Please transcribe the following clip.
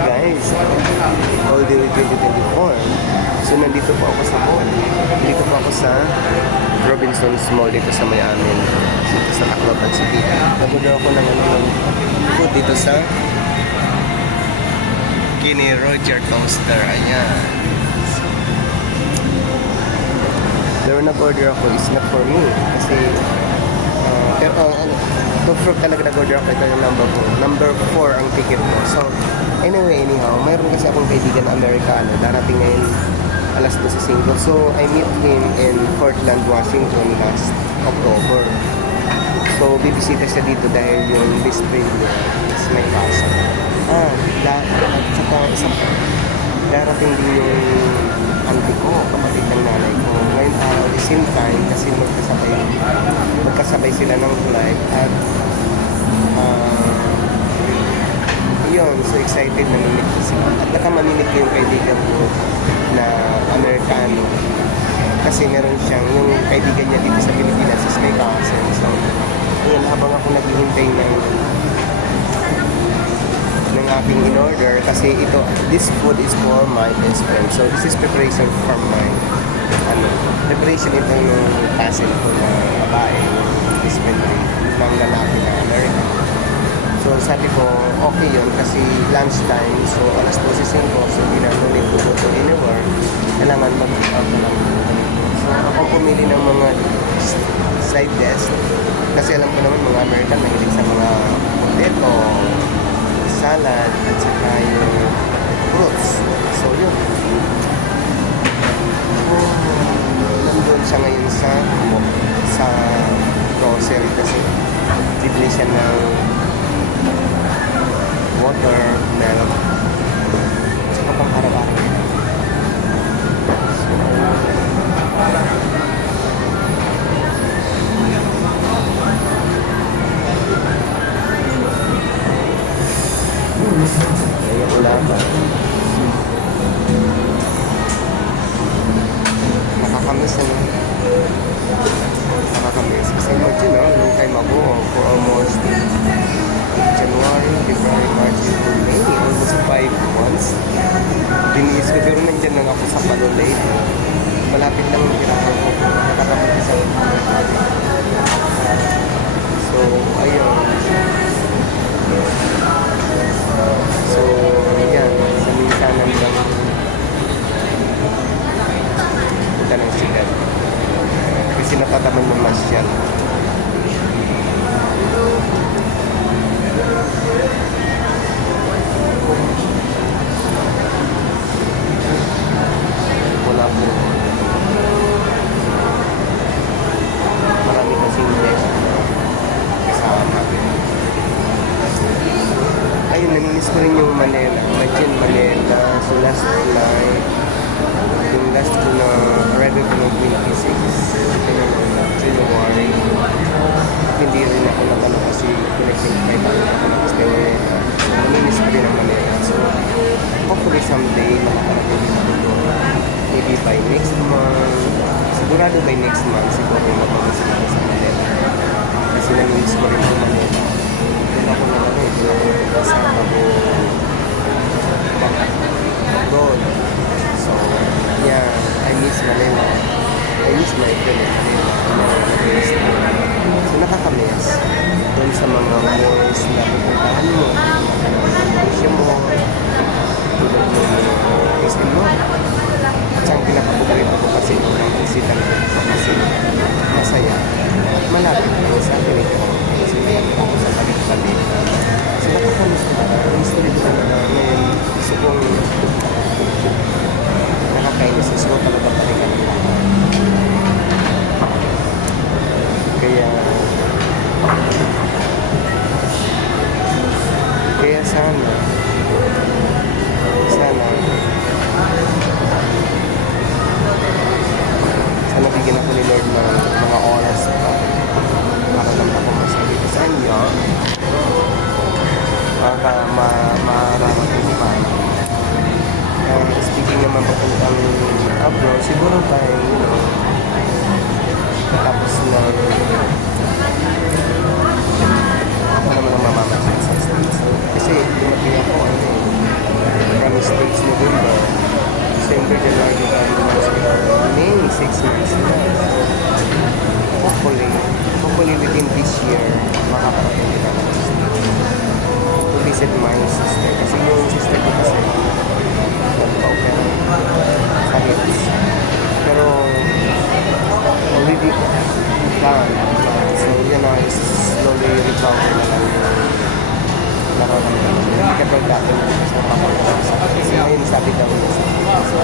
Hey guys, all day with 2024. So nandito po ako sa mall. Dito po ako sa Robinson's Mall dito sa may amin. Dito sa Tacloban City. Nag-order ako ng food dito sa Kenny Roger Toaster. Ayan. Pero nag-order ako is not for me. Kasi pero to prove talaga nag-order ako, ito yung number 4 ang ticket ko. So anyway, anyhow, mayroon kasi akong kaibigan na Amerikano darating ngayon alas 12:05. So I met him in Portland, Washington last October. So bibisita siya dito dahil yung best friend niya is may casa. Saka darating din yung auntie ko, kapatid ng nanay ko. Ngayon, at the same time, kasi magkasabay sila ng flight at yun, so excited na mamit ko sila. At nakamamimit ko yung kaibigan ko na Amerikano. Kasi meron siyang, yung kaibigan niya dito sa Pilipinas is may cousin. So, yun, habang ako naghihintay ng aking in-order, kasi this food is for my best friend. So this is preparation for my preparation ito yung cousin ko na babae, best friend ng lalaki na American. So sabi ko, okay yun kasi lunchtime, so alas 12:05, so hindi na need to go to anywhere. Kailangan mag-out na lang. So ako pumili ng mga side dish kasi alam ko naman mga American mahilig sa mga potato, salad, at saka yung fruits. So yun. Nandun siya ngayon sa grocery kasi bibili siya ng water, milk, at saka pang harap-harap. Kaya wala ba? Nakakamiss na. Nakakamiss. Kasi imagine, long time ago, for almost January, February, March, April, May, almost 5 months. Diniis ko, pero nandiyan lang ako sa Palolay. Malapit lang yung tirahan ko. Nakakamiss ako. So, ayun. So, yan. Sa minsanan lang punta ng sigat. Kasi napataman ng masyal. Wala po. Marami kasing guest kasama. Ayun, naminis ko rin yung Manila. Imagine Manila. So last flight, yung last ko na arrival ko ng 26 January. Hindi rin ako natalo kasi connecting flight ako nag-stay Manila. So naminis ko rin ang Manila. So hopefully someday makakarating din ako doon. Maybe by next month. Sigurado by next month siguro mapag-isip ako sa Manila. Kasi naminis ko rin yung Manila. Doon ako na kasama ko doon. So, yeah, I miss Manila. I miss my friend in Manila. So, nakakamiss. Doon sa mga malls na pupuntahan mo. Museum mo. Tulad mo SM mo. At saan pinakapaborito ko kasi ng bisita ko kasi masaya. Malapit lang sa akin ito. Kasi ako sa balik-balik. So nakakamiss ko na. Gusto rin ko na ngayon. Gusto kong nakakainis. Gusto ko talaga palingan ng lahat. Kaya sana bigyan ako ni Lord ng mga oras para lang ako masabi ko sa inyo mararating pa. Speaking naman papuntang abroad, siguro tayo tapos na ako naman ang mamamasya sa States kasi dumating ako makakarating din ako to visit my sister. Kasi yung sister ko kasi nagpa-opera sa hips. Pero already done. So yun na, is slowly recover na lang yung nararamdaman. Hindi ka daw dati mo sa kapag kasi ngayon sabi daw niya sa